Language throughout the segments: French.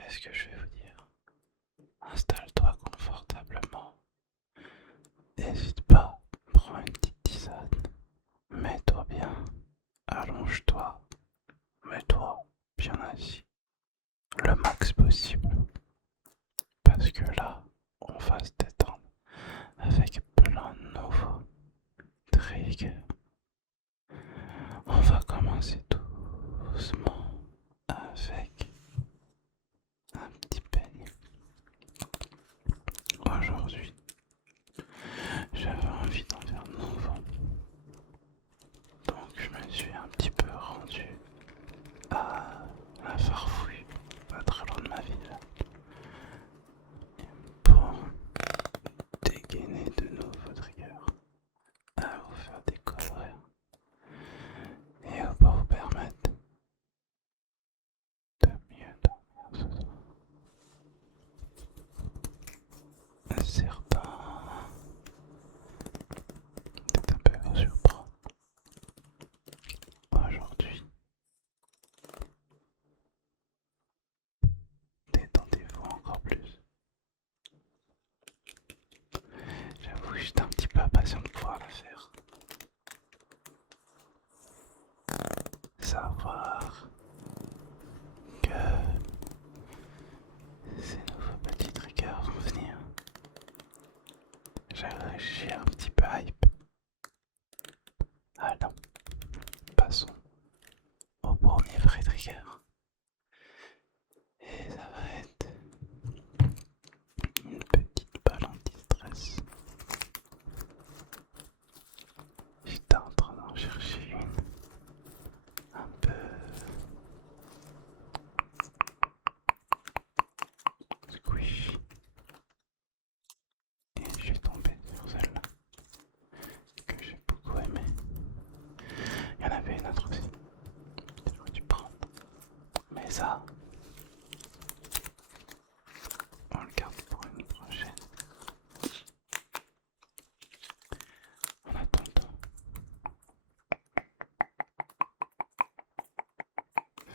savez ce que je vais vous dire. Installe-toi confortablement. N'hésite pas, prends une petite tisane. Mets-toi bien. Allonge-toi. Mets-toi bien assis. Le max possible. Parce que là, on va se détendre avec plein de nouveaux tricks. On va commencer doucement avec un petit peigne. Aujourd'hui, j'avais envie d'en faire de nouveau. Donc je me suis un petit peu rendu à la Farfouille, pas très loin de ma ville, pour dégainer de nouveaux triggers, à vous faire découvrir et pour vous permettre de mieux dormir ce soir. Certains peut-être un peu vous surprendre. Aujourd'hui, détendez-vous encore plus. J'avoue que j'étais un petit peu impatient de pouvoir la faire. Savoir que ces nouveaux petits triggers vont venir. J'ai un petit peu hype. Alors, passons au premier vrai trigger. Et ça va être une petite balle anti-stress. J'étais en train d'en chercher une un peu squishy. Et je suis tombé sur celle-là que j'ai beaucoup aimé. Il y en avait une autre aussi. J'aurais dû prendre. Mais ça, on le garde pour une prochaine. En attendant,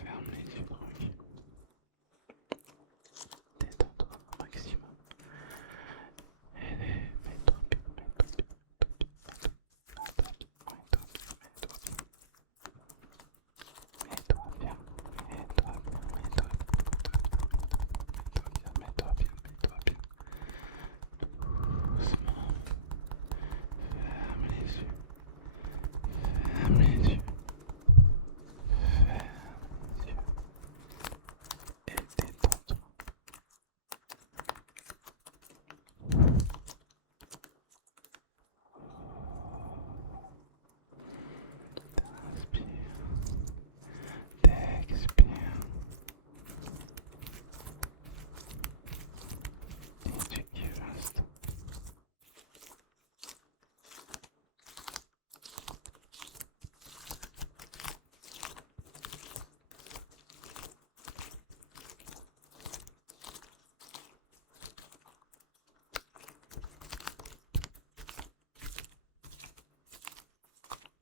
ferme les yeux tranquille. Détends-toi au maximum. Et mets-toi bien, mets-toi bien, mets-toi bien, mets-toi bien, mets-toi bien, mets-toi bien, mets-toi bien, mets-toi bien, mets-toi bien. Doucement, ferme les yeux, ferme les yeux, ferme les yeux et détends-toi. Inspire, t'expires et tu kiffes l'instant.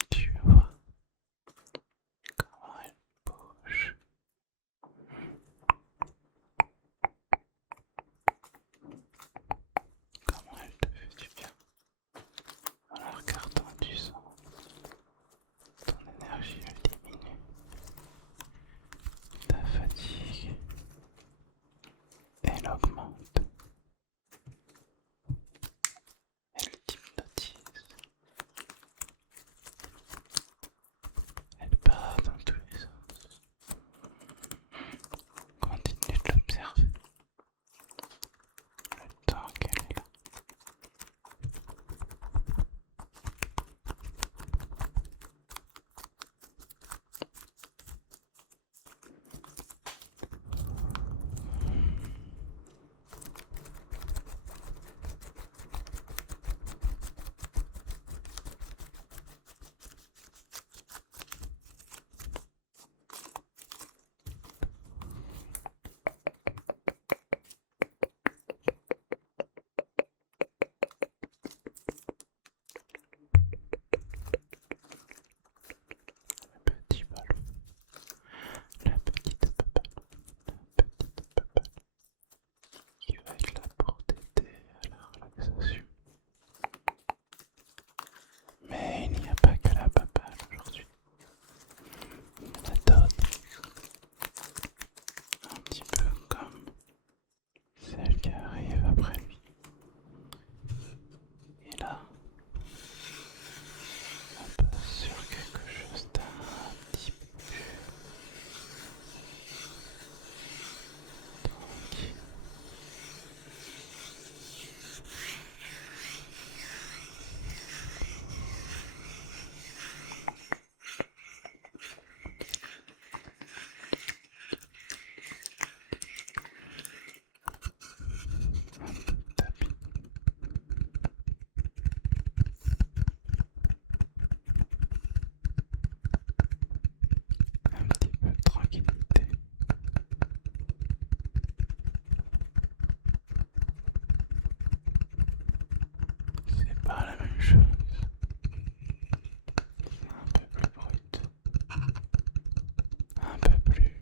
Tu vois comment elle bouge, comment elle te fait du bien. En la regardant, tu sens ton énergie elle diminue, ta fatigue elle augmente, elle t'hypnotise, elle part dans tous les sens. Continue de l'observer le temps qu'elle est là. pas la même chose. Un peu plus brut. Un peu plus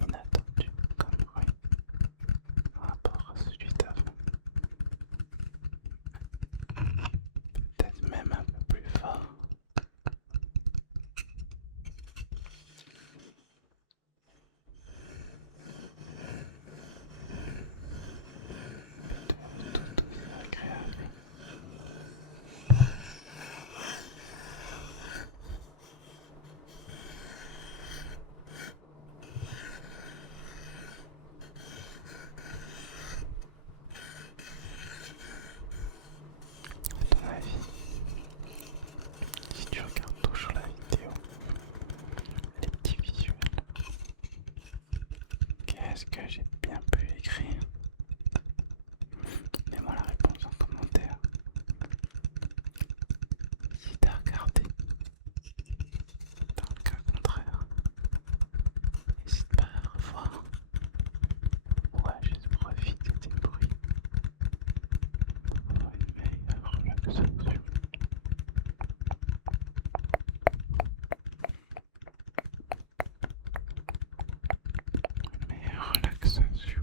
inattendu comme bruit par rapport à celui d'avant. Peut-être même un peu plus fort. Peut-être tout aussi agréable. À ton avis, si tu regardes toujours la vidéo, les petits visuels, qu'est-ce que j'ai bien pu écrire? Mets-moi la réponse en commentaire. Si t'as regardé, dans le cas contraire, n'hésite pas à revoir. Ouais, juste profiter des bruits pour une meilleure relaxation. Une meilleure relaxation.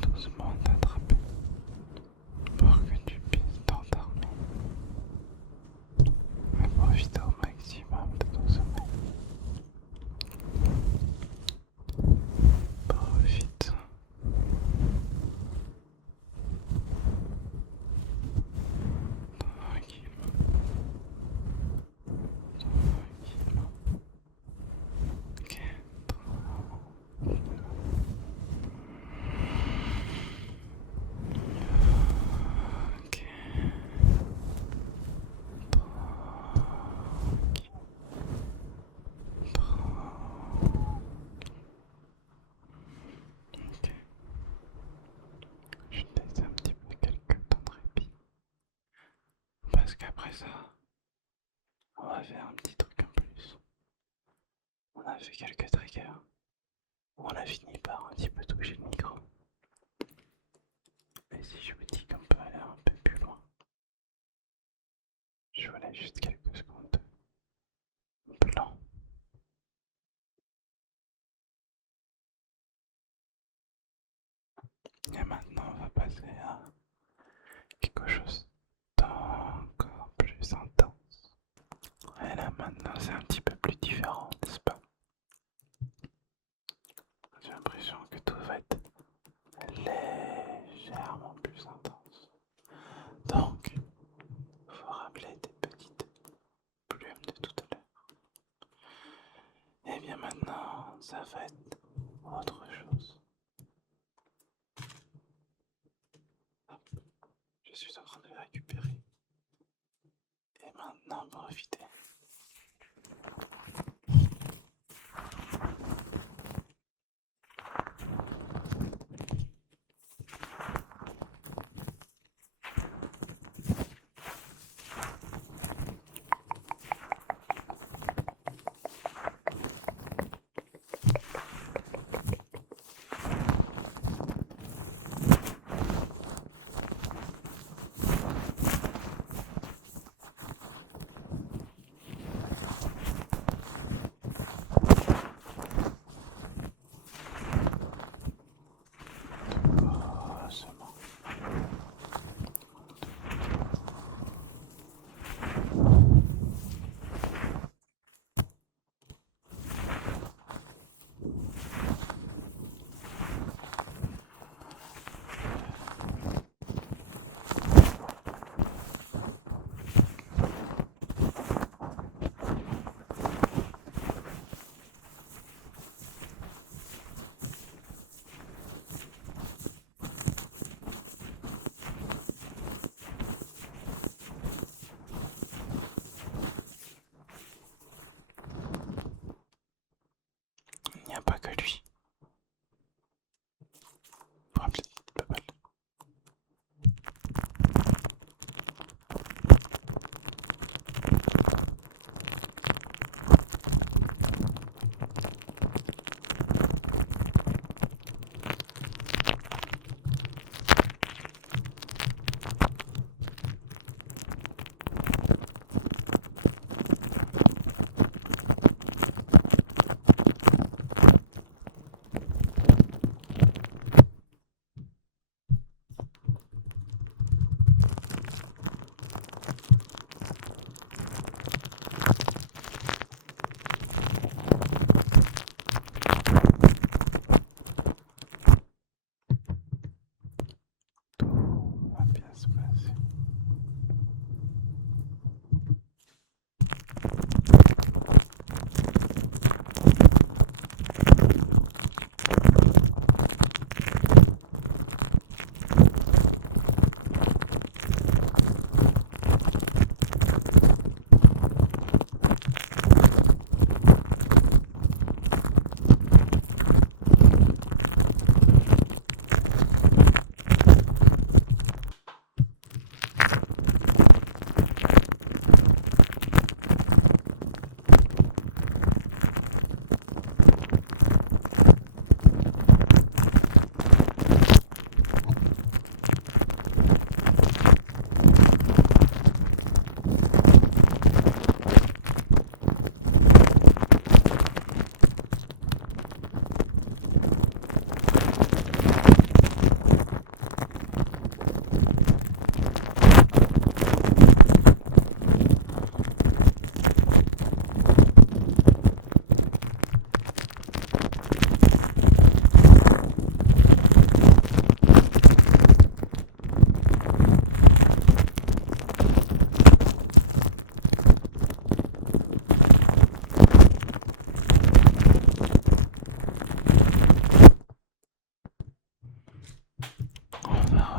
doucement t'attraper pour que tu puisses t'endormir et profiter au maximum de ton sommeil. Profite. Tranquillement. Tranquillement. Ok. Tranquillement. Ok. Ok. Je te laisse un petit peu quelques temps de répit. Parce qu'après ça, on va faire un petit truc en plus. On a fait quelques triggers. On a fini par un petit peu toucher le micro. Et si je vous dis qu'on peut aller un peu plus loin, je vous laisse juste quelques secondes blanc. Et maintenant, on va passer à quelque chose d'encore plus intense. Et là, maintenant, c'est un petit peu plus différent, n'est-ce pas? J'ai l'impression que tout va être légèrement plus intense. Donc, faut rappeler des petites plumes de tout à l'heure. Et bien maintenant, ça va être autre chose. Hop, je suis en train de les récupérer. Et maintenant, profitez.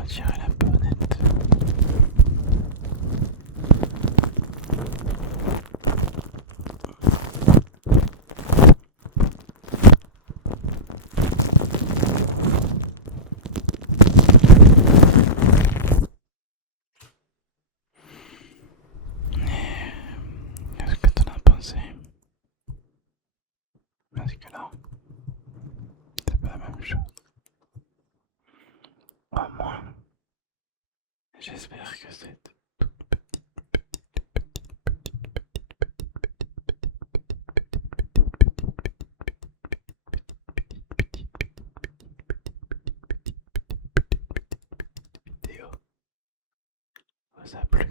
tirer la bonnette. Qu'est-ce que t'en as pensé? Parce que là, c'est pas la même chose. Au moins, j'espère que cette vidéo vous a plu.